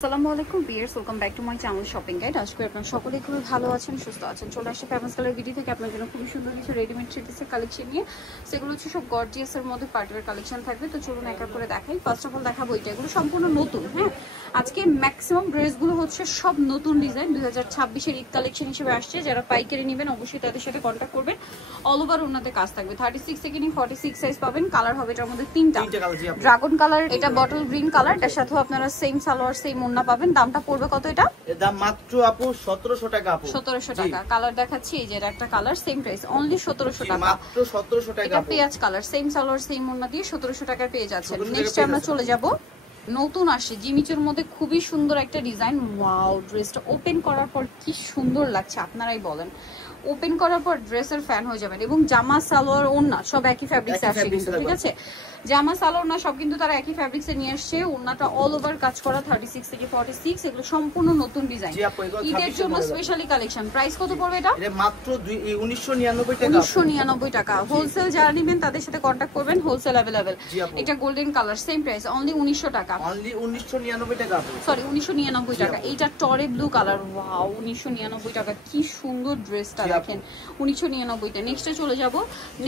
আসসালামু আলাইকুম viewers, welcome back to my channel shopping guide. আশা করি আপনারা সকলেই খুবই ভালো আছেন, সুস্থ আছেন। চলে আসছে ফেমাস কালার ভিডিও থেকে আপনার জন্য খুবই সুন্দর কিছু রেডিমেড থ্রি পিসের কালেকশন নিয়ে। সেগুলো হচ্ছে সব গর্জিয়াসের মধ্যে পার্টিওয়ার কালেকশন থাকবে। তো চলুন এক এক করে দেখাই। ফার্স্ট অফ অল দেখাবো এটা, এগুলো সম্পূর্ণ নতুন। হ্যাঁ, আজকে ম্যাক্সিমাম ড্রেসগুলো হচ্ছে সব নতুন ডিজাইন 2026-এর ঈদ কালেকশন হিসেবে আসছে। যারা পাইকারি নেবেন অবশ্যই তাদের সাথে কন্ট্যাক্ট করবেন। অল ওভার ওনাদের কাজ থাকবে। 36 থেকে নিয়ে 46 সাইজ পাবেন। কালার হবে এটার মধ্যে তিনটা, ড্রাগন কালার, এটা বটল গ্রিন কালার, এটার সাথেও আপনারা সেম সালোয়ার সেম ওন্না পাবেন। দামটা পড়বে কত? এটা এর দাম মাত্র আপু 1700 টাকা। আপু 1700 টাকা। কালার দেখাচ্ছি, এই যে একটা কালার, সেম প্রাইস অনলি 1700 টাকা, মাত্র 1700 টাকা। এটা পেঁয়াজ কালার, সেম সালোয়ার সেম ওন্না দিয়ে 1700 টাকায় পেয়ে যাচ্ছেন। নেক্সট আমরা চলে যাব, নতুন আসে জিমিচুর মধ্যে খুবই সুন্দর একটা ডিজাইন। ওয়াও, ড্রেসটা ওপেন করার পর কি সুন্দর লাগছে আপনারাই বলেন। ওপেন করার পর ড্রেসের ফ্যান হয়ে যাবেন। এবং জামা সালোয়ার ওন্না সব একই ফ্যাব্রিক্সে আসছে কিন্তু, ঠিক আছে? জামা সালোয়ার না সব কিন্তু তারা একই ফ্যাব্রিক্সে নিয়ে আসছে। ওন্নাটা অল ওভার কাজ করা 36 থেকে 46, এগুলো সম্পূর্ণ নতুন ডিজাইন, ঈদের জন্য স্পেশালি কালেকশন। প্রাইস কত পড়বে এটা? এটা মাত্র 1999 টাকা। 1999 টাকা। হোলসেল যারা নেবেন তাদের সাথে কন্টাক্ট করবেন, হোলসেল अवेलेबल। এটা golden colour, same price only 1900 টাকা। অনলি 1999 টাকা। সরি 1999 টাকা। এইটা টরে ব্লু কালার, ওয়াও 1999 টাকা। কি সুন্দর ড্রেসটা দেখেন, 1999 টা। নেক্সটে চলে যাব।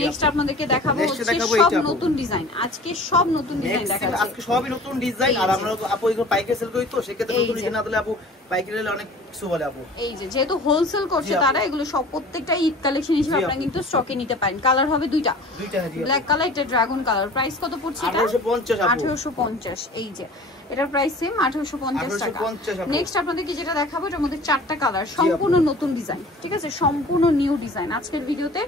নেক্সট আপনাদেরকে দেখাবো হচ্ছে সব নতুন ডিজাইন। আজকে সব নতুন ডিজাইন দেখাচ্ছি। আজকে সবই নতুন ডিজাইন। আর আমরা আপু এগুলো পাইকারি সেল করি, তো সেক্ষেত্রে নতুন ডিজাইন না দিলে আপু পাইকারি হলে অনেক কিছু বলে আপু। এই যে যেহেতু হোলসেল করছে তারা, এগুলো সব প্রত্যেকটা ঈদ কালেকশন হিসেবে আপনারা কিন্তু স্টকে নিতে পারেন। কালার হবে দুইটা, ব্ল্যাক কালার, এটা ড্রাগন কালার। প্রাইস কত পড়ছে এটা? 1850। এই যে এটার প্রাইস সেম 1850 টাকা। নেক্সট আপনাদেরকে যেটা দেখাবো এটার মধ্যে চারটা কালার, সম্পূর্ণ নতুন ডিজাইন, ঠিক আছে? সম্পূর্ণ নিউ ডিজাইন। আজকের ভিডিওতে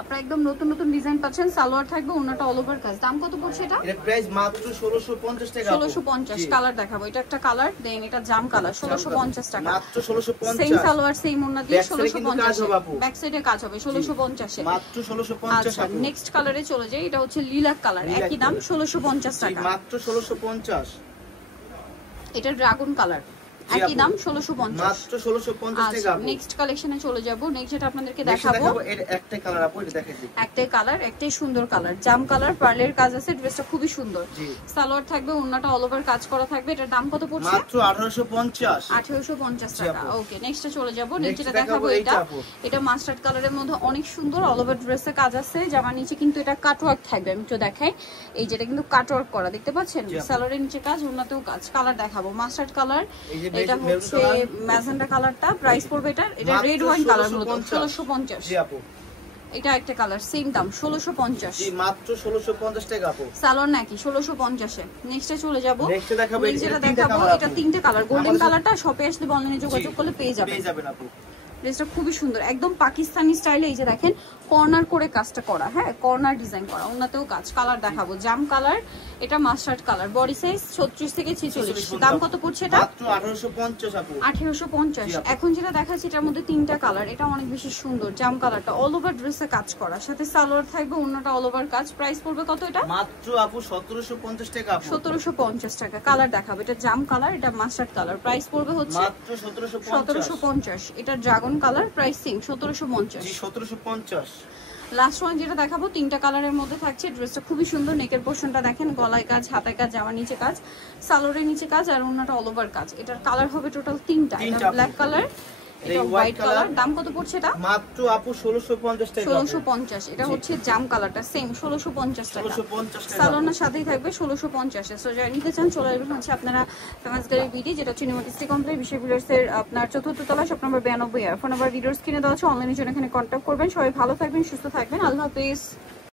আপনারা একদম নতুন নতুন ডিজাইন পাচ্ছেন। সালোয়ার থাকবে, ওন্নাটা অল ওভার কাজ। দাম কত পড়ছে এটা? এর প্রাইস মাত্র 1650 টাকা। 1650। কালার দেখাবো, এটা একটা কালার, দেন এটা জাম কালার, 1650 টাকা। মাত্র 1650। সেম সালোয়ার সেম ওন্না দিয়ে 1650। ব্যাক সাইডে কাজ হবে 1650 এ, মাত্র 1650। আচ্ছা, নেক্সট কালারে চলে যাই। এটা হচ্ছে লিলাক কালার, একই দাম 1650 টাকা, মাত্র 1650। এটা ড্রাগন কালার, একই দাম 1650, মাত্র 1650 টাকা। নেক্সট কালেকশনে চলে যাব। নেক্সট যেটা আপনাদেরকে দেখাবো, এর একটাই কালার আপু, এটা দেখাচ্ছি। একটাই কালার, একটাই সুন্দর কালার, জাম কালার, পার্লের কাজ আছে। ড্রেসটা খুবই সুন্দর। সালোয়ার থাকবে, ওন্নাটা অল ওভার কাজ করা থাকবে। এটার দাম কত পড়ছে? মাত্র 1850। 1850 টাকা। ওকে, নেক্সটে চলে যাব। নেক্সটটা দেখাবো এটা মাস্টার্ড কালারের মধ্যে অনেক সুন্দর, অল ওভার ড্রেসে কাজ আছে। জামার নিচে কিন্তু এটা কাটওয়ার্ক থাকবে, আমি একটু দেখাই। এই যেটা কিন্তু কাটওয়ার্ক করা, দেখতে পাচ্ছেন? সালোয়ারের নিচে কাজ, ওন্নাতেও কাজ। কালার দেখাবো মাস্টার্ড কালার, এটা হচ্ছে ম্যাজেন্টা কালারটা। প্রাইস পড়বে এটা রেড ওয়াইন কালার মতো 1650। জি আপু, এটা একটা কালার, সেম দাম 1650। জি মাত্র 1650 টাকা আপু। সালোয়ার নাকি 1650 এ। নেক্সটে চলে যাব। নেক্সটে দেখাবো যেটা দেখাবো এটা তিনটে কালার, গোল্ডেন কালারটা শপে আসলে অনলাইনে যোগাযোগ করলে পেয়ে যাবেন আপু। ড্রেসটা খুবই সুন্দর, একদম পাকিস্তানি স্টাইলে। এই যে দেখেন কর্নার করে কাজটা করা, হ্যাঁ কর্নার ডিজাইন করা, ওনাতেও কাজ। কালার দেখাবো জাম কালার, এটা মাস্টার্ড কালার, বডি সাইজ 36 থেকে 46। দাম কত পড়ছে এটা? মাত্র 1850 আপু। 1850। এখন যেটা দেখাচ্ছি এটার মধ্যে তিনটা কালার, এটা অনেক বেশি সুন্দর। জাম কালারটা অল ওভার ড্রেসে কাজ করা, সাথে সালোয়ার থাকবে, ওন্নাটা অল ওভার কাজ। প্রাইস পড়বে কত এটা? মাত্র আপু 1750 টাকা আপু। 1750 টাকা। কালার দেখাবো, এটা জাম কালার, এটা মাস্টার্ড কালার। প্রাইস পড়বে হচ্ছে মাত্র 1750। এটা ড্রাগন কালার, প্রাইস সেম 1750। জি 1750। লাস্ট ওয়ান যেটা দেখাবো তিনটা কালারের মধ্যে থাকছে। ড্রেসটা খুবই সুন্দর, নেকের পোর্শনটা দেখেন, গলায় কাজ, হাতায় কাজ, জামার নিচে কাজ, সালোয়ারের নিচে কাজ, আর ওন্নাটা অল ওভার কাজ। এটার কালার হবে টোটাল তিনটা। এটা ব্ল্যাক কালার, এটা হোয়াইট কালার। দাম কত পড়ছে এটা? মাত্র আপু 1650 টাকা। 1650। এটা হচ্ছে জাম কালারটা, সেম 1650 টাকা। 1650 টাকা। সালোয়ারের সাথেই থাকবে 1650 এ। সো যারা নিতে চান চলে আসবেন হচ্ছে আপনারা ফেমাস গাড়ি বিডি, যেটা হচ্ছে নিউমার্কেট কমপ্লেক্স, বিশাল বিলার্সের আপনার 4th তলা, শপ নম্বর 92। আর ফোন নাম্বার ভিডিওস কিনে দেওয়া আছে, অনলাইনে জন্য এখানে কন্ট্যাক্ট করবেন। সবাই ভালো থাকবেন, সুস্থ থাকবেন, আল্লাহ হাফেজ।